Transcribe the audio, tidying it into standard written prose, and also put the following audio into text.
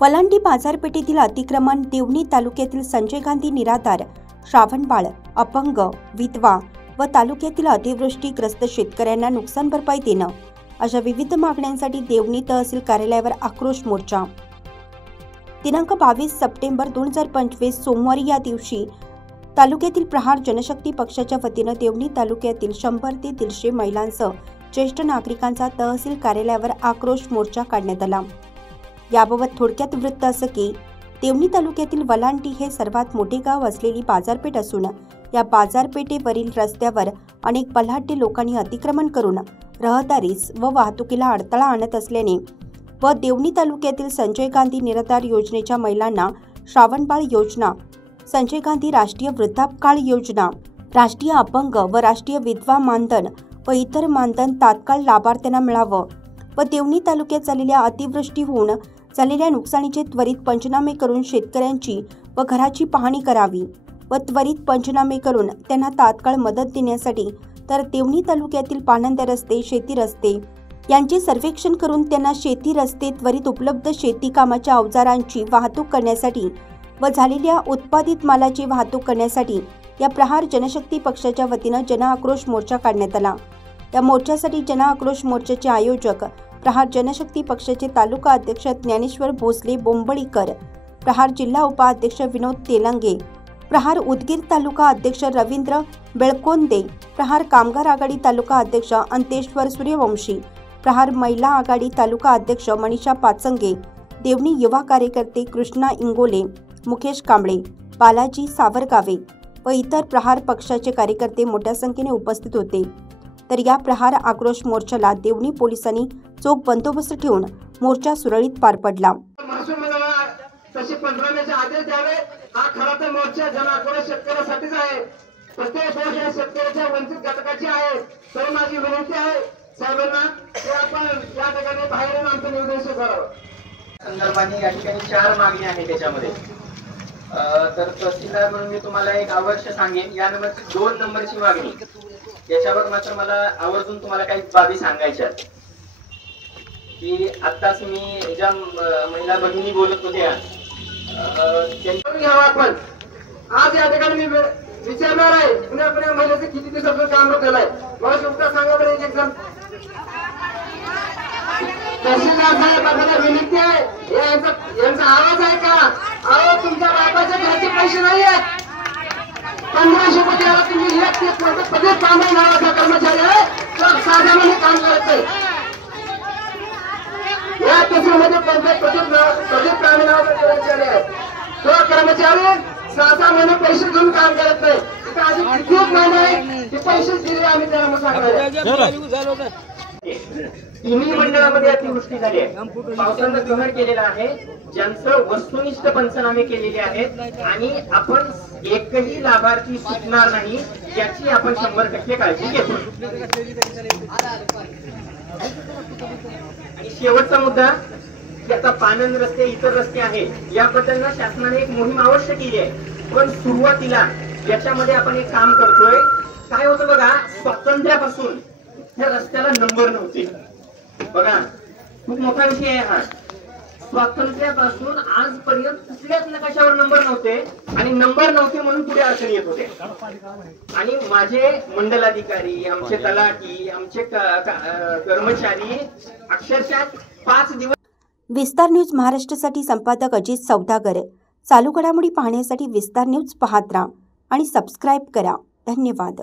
वलांडी बाजारपेठेतील अतिक्रमण, देवणी तालुक्यातील संजय गांधी निराधार, श्रावणबाळ, अपंग, विधवा व तालुक्यातील अतिवृष्टीग्रस्त शेतकऱ्यांना नुकसान भरपाई देणं अशा विविध मागण्यांसाठी देवणी तहसील कार्यालयावर आक्रोश मोर्चा दिनांक 22 सप्टेंबर 2025 सोमवारी या दिवशी तालुक्यातील प्रहार जनशक्ती पक्षाच्या वतीनं देवणी तालुक्यातील 100 ते 150 महिलांसह ज्येष्ठ नागरिकांचा तहसील कार्यालयावर आक्रोश मोर्चा काढण्यात आला। याबाबत थोडक्यात वृत्त असं की देवणी तालुक्यातील वलांडी हे सर्वात मोठे गाव असलेली बाजारपेठ असून या बाजारपेठेवरील रस्त्यावर अनेक बलाढ्य लोकांनी अतिक्रमण करून रहदारीस व वाहतुकीला अडथळा आणत असल्याने व देवणी तालुक्यातील संजय गांधी निराधार योजनेच्या महिलांना श्रावणबाळ योजना, संजय गांधी राष्ट्रीय वृद्धापकाळ योजना, राष्ट्रीय अपंग व राष्ट्रीय विधवा मानधन व इतर मानधन तात्काळ लाभार्थ्यांना मिळावं व देवणी तालुक्यात झालेल्या अतिवृष्टी होऊन झालेल्या नुकसानीचे त्वरित पंचनामे करून शेतकऱ्यांची व घराची पाहणी करावी व त्वरित पंचनामे करून त्यांना तात्काळ मदत देण्यासाठी तर देवणी तालुक्यातील पाणंद रस्ते, शेती रस्ते यांचे सर्वेक्षण करून त्यांना शेती रस्ते त्वरित उपलब्ध शेती कामाच्या अवजारांची वाहतूक करण्यासाठी व झालेल्या उत्पादित मालाची वाहतूक करण्यासाठी या प्रहार जनशक्ती पक्षाच्या वतीनं जनआक्रोश मोर्चा काढण्यात आला। या मोर्चासाठी जनआक्रोश मोर्चाचे आयोजक प्रहार जनशक्ती पक्षाचे तालुका अध्यक्ष ज्ञानेश्वर भोसले बोंबळीकर, प्रहार जिल्हा उपाध्यक्ष विनोद तेलंगे, प्रहार उदगीर तालुका अध्यक्ष रवींद्र बेळकोंदे, प्रहार कामगार आघाडी तालुका अध्यक्ष अंतेश्वर सूर्यवंशी, प्रहार महिला आघाडी तालुका अध्यक्ष मनीषा पाचंगे, देवणी युवा कार्यकर्ते कृष्णा इंगोले, मुकेश कांबळे, बालाजी सावरगावे व इतर प्रहार पक्षाचे कार्यकर्ते मोठ्या संख्येने उपस्थित होते। तर या प्रहार आक्रोश मोर्चाला देवणी पोलिसांनी चोख बंदोबस्त ठेवून मोर्चा सुरळीत पार पडला। तशी पंधराव्याचे आदेश द्यावे हा खरा तर मोर्चा जनआक्रोश शेतकऱ्यासाठीच आहे। प्रत्येक गोष्ट या शेतकऱ्याच्या वंचित घटकाची आहे। तर माझी विनंती आहे साहेबांना की आपण या ठिकाणी बाहेर येऊन आमचं निवेदन स्वीकारावं। संदर्भाने या ठिकाणी 4 मागणी आहे त्याच्यामध्ये। तर तहसीलदार म्हणून मी तुम्हाला एक अवश्य सांगेन, या नंबरची 2 नंबरची मागणी याच्यावर मात्र मला आवर्जून तुम्हाला काही बाबी सांगायच्या आहेत की आताच मी ज्या महिला भगिनी बोलत होत्या त्यांच्याकडून घ्यावं आपण। आज या ठिकाणी मी विचारणार आहे पुण्या पुण्या महिलेचं किती दिवसाचं काम केलंय मला शेवटा सांगा बरं एक जण। तहसीलदार साहेब आपल्याला विनंती आहे यांचा आवाज आहे का? अहो तुमच्या बापाच्या घरचे पैसे नाही आहेत। 1500 रुपये तुम्ही पदे काम नावाचा कर्मचारी आहे तर साधारण काम करत नाही। या तहसीलमध्ये पदे काम नावाचा कर्मचारी आहे तो कर्मचारी 6 महिने पैसे घेऊन काम करत नाही। तिथे अजून खूप महिने आहे ते पैसे दिले आम्ही त्यांना सांगणार। तिन्ही मंडळामध्ये अतिवृष्टी झाली आहे, पावसानं कहर केलेला आहे, ज्यांचं वस्तुनिष्ठ पंचनामे केलेले आहेत आणि आपण एकही लाभार्थी सुटणार नाही याची आपण 100% काळजी घेतो। आणि शेवटचा मुद्दा की आता पाणंद रस्ते, इतर रस्ते आहेत याबद्दल शासनाने एक मोहीम आवश्यक केली आहे, पण सुरुवातीला याच्यामध्ये आपण एक काम करतोय। काय होतं बघा, स्वातंत्र्यापासून या रस्त्याला नंबर नव्हते बघा, खूप मोठा विषय आहे हा। स्वातंत्र्यापासून आजपर्यंत कुठल्याच नकाशावर नंबर नव्हते आणि नंबर नव्हते म्हणून पुढे अडचणी येत होते। आणि माझे मंडलाधिकारी, आमचे तलाठी, आमचे कर्मचारी अक्षरशः 5 दिवस। विस्तार न्यूज महाराष्ट्रासाठी संपादक अजित सौदागर। चालू घडामोडी पाहण्यासाठी विस्तार न्यूज पाहत राहा आणि सबस्क्राइब करा। धन्यवाद।